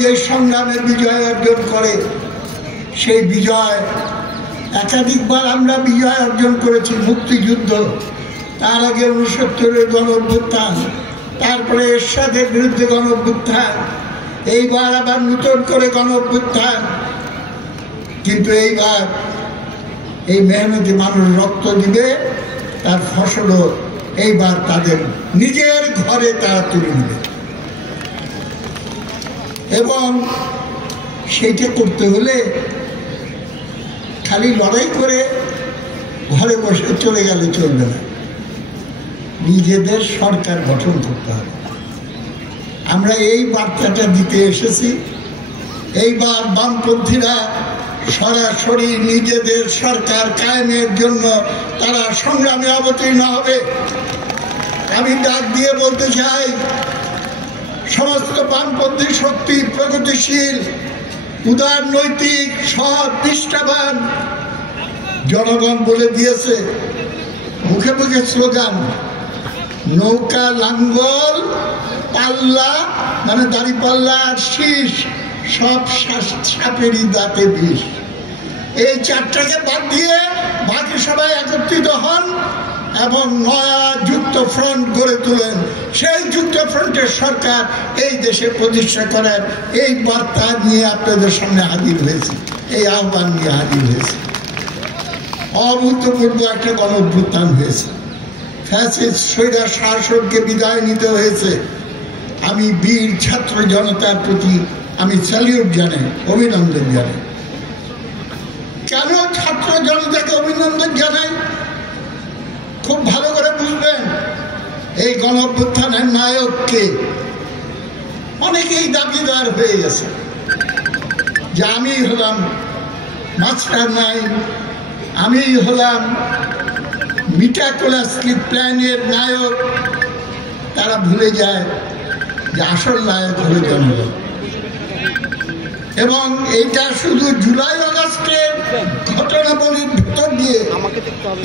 যে সংগ্রামের বিজয় অর্জন করে, সেই বিজয় একাধিকবার আমরা বিজয় অর্জন করেছি। মুক্তিযুদ্ধ, তার আগে 69-এর গণ-অভ্যুত্থান, তারপরে এরশাদের বিরুদ্ধে গণ-অভ্যুত্থান, এইবার আবার নতুন করে গণ-অভ্যুত্থান। কিন্তু এইবার এই মেহনতি মানুষ রক্ত দিবে, তার ফসলও এইবার তাদের নিজের ঘরে তারা তুলে নেবে। এবং সেইটা করতে হলে খালি লড়াই করে ঘরে বসে চলে গেলে চলবে না, নিজেদের সরকার গঠন করতে হবে। আমরা এই বার্তাটা দিতে এসেছি। এইবার বামপন্থীরা সরাসরি নিজেদের সরকার কায়েমের জন্য তারা সংগ্রামে অবতীর্ণ হবে। আমি ডাক দিয়ে বলতে চাই, সমস্ত বামপন্থী শক্তি, প্রগতিশীল, উদার নৈতিক, সৎ, নিষ্ঠাবান জনগণ বলে দিয়েছে, মুখে মুখে স্লোগান, নৌকা লাঙ্গল পাল্লা মানে দাড়ি পাল্লা আর শীষ, সব সাপেরই দাঁতে বিষ। এই চারটাকে বাদ দিয়ে বাকি সবাই একত্রিত হন এবং নয়া যুক্ত ফ্রন্ট গড়ে তোলেন। সেই যুক্ত ফ্রন্টের সরকার এই দেশে প্রতিষ্ঠা করেন। এই বার্তা নিয়ে আপনাদের সামনে হাজির হয়েছে, এই আহ্বান নিয়ে হাজির হয়েছে। অভূতপূর্ব একটা গণ-অভ্যুত্থান হয়েছে, ফ্যাসিস্ট স্বৈরাচার শাসককে বিদায় নিতে হয়েছে। আমি বীর ছাত্র জনতার প্রতি আমি স্যালিউট জানাই, অভিনন্দন জানাই। কেন ছাত্র জনতাকে অভিনন্দন জানাই খুব ভালো করে বুঝবেন। এই গণ-অভ্যুত্থানের নায়ককে অনেকেই দাবিদার হয়ে গেছে যে আমি হলাম মাস্টার মাইন্ড, আমি হলাম মিটাকোলাস্টিক প্ল্যানের নায়ক। তারা ভুলে যায় যে আসল নায়ক হলো জনগণ। এবং এইটা শুধু জুলাই আগস্টের ঘটনাবলীর ভিতর দিয়ে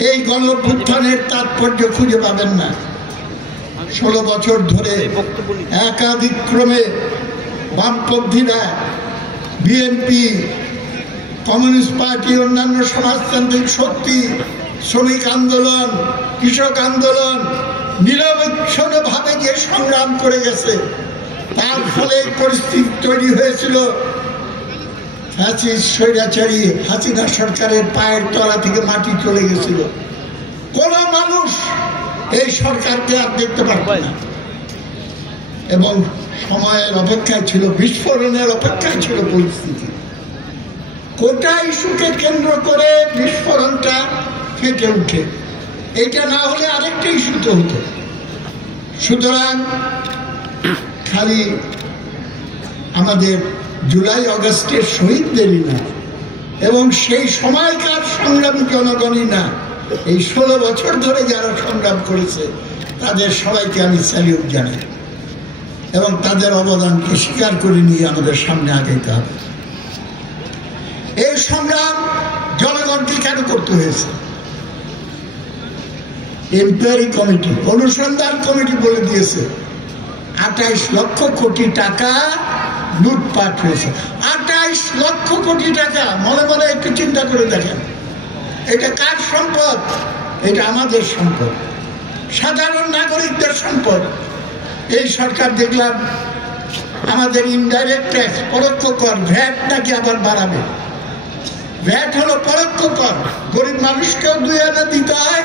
এই গণ-অভ্যুত্থানের তাৎপর্য খুঁজে পাবেন না। 16 বছর ধরে একাধিক ক্রমে বামপন্থীরা, বিএনপি, কমিউনিস্ট পার্টি, অন্যান্য সমাজতান্ত্রিক শক্তি, শ্রমিক আন্দোলন, কৃষক আন্দোলন নিরবচ্ছিন্নভাবে যে সংগ্রাম করে গেছে, তার ফলে পরিস্থিতি তৈরি হয়েছিল ফ্যাসিস্ট স্বৈরাচারী হাসিনা সরকারের পায়ের তলা থেকে মাটি চলে গেছিল। কোন মানুষ এই সরকারকে আর দেখতে পারত না এবং সময়ের অপেক্ষায় ছিল, বিস্ফোরণের অপেক্ষায় ছিল পরিস্থিতি। কোটা ইস্যুকে কেন্দ্র করে বিস্ফোরণটা ফেটে উঠে, এইটা না হলে আরেকটা ইস্যুতে হতো। সুতরাং খালি আমাদের জুলাই আগস্টের শহীদদেরই না এবং সেই সময়কার সংগ্রামী জনগণই না, এই 16 বছর ধরে যারা সংগ্রাম করেছে তাদের সবাইকে আমি স্যালিউট জানাই এবং তাদের অবদানকে স্বীকার করে নিয়ে আমাদের সামনে আগাইতে হবে। এই সংগ্রাম জনগণকে কেন করতে হয়েছে? এনকোয়ারি কমিটি, অনুসন্ধান কমিটি বলে দিয়েছে 28 লক্ষ কোটি টাকা লুটপাট হয়েছে। 28 লক্ষ কোটি টাকা, মনে মনে একটু চিন্তা করে দেখেন, এটা কার সম্পদ? এটা আমাদের সম্পদ, সাধারণ নাগরিকদের সম্পদ। এই সরকার দেখলাম আমাদের ইনডাইরেক্ট ট্যাক্স, পরোক্ষ কর, ভ্যাট নাকি আবার বাড়াবে। ভ্যাট হলো পরোক্ষ কর, গরিব মানুষকেও 2 আনা দিতে হয়,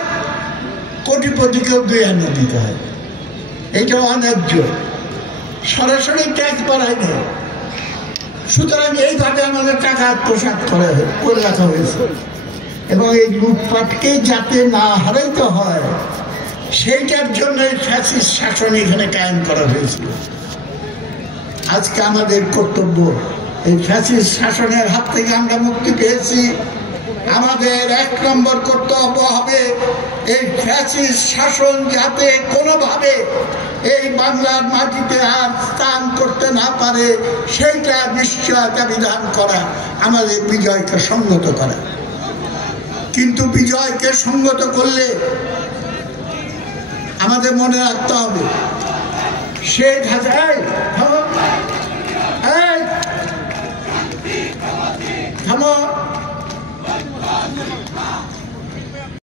কোটিপতিকেও 2 আনা দিতে হয়। এটা অন্যায্য, সরাসরি ট্যাক্স বাড়ায় না। সুতরাং এইভাবে আমাদের টাকা আত্মসাৎ করে রাখা হয়েছে এবং এই লুটপাটকে যাতে না হারাইতে হয় সেইটার জন্য ফ্যাসিস্ট শাসন এখানে কায়েম করা হয়েছিল। আজকে আমাদের কর্তব্য, এই ফ্যাসিস্ট শাসনের হাত থেকে আমরা মুক্তি পেয়েছি, আমাদের 1 নম্বর কর্তব্য হবে এই ফ্যাসিস্ট শাসন যাতে কোনোভাবে এই বাংলার মাটিতে আর স্থান করতে না পারে সেইটা নিশ্চয়তা বিধান করা, আমাদের বিজয়কে সংগত করা। কিন্তু বিজয়কে সংগত করলে আমাদের মনে রাখতে হবে শেখ হাসিনা থামো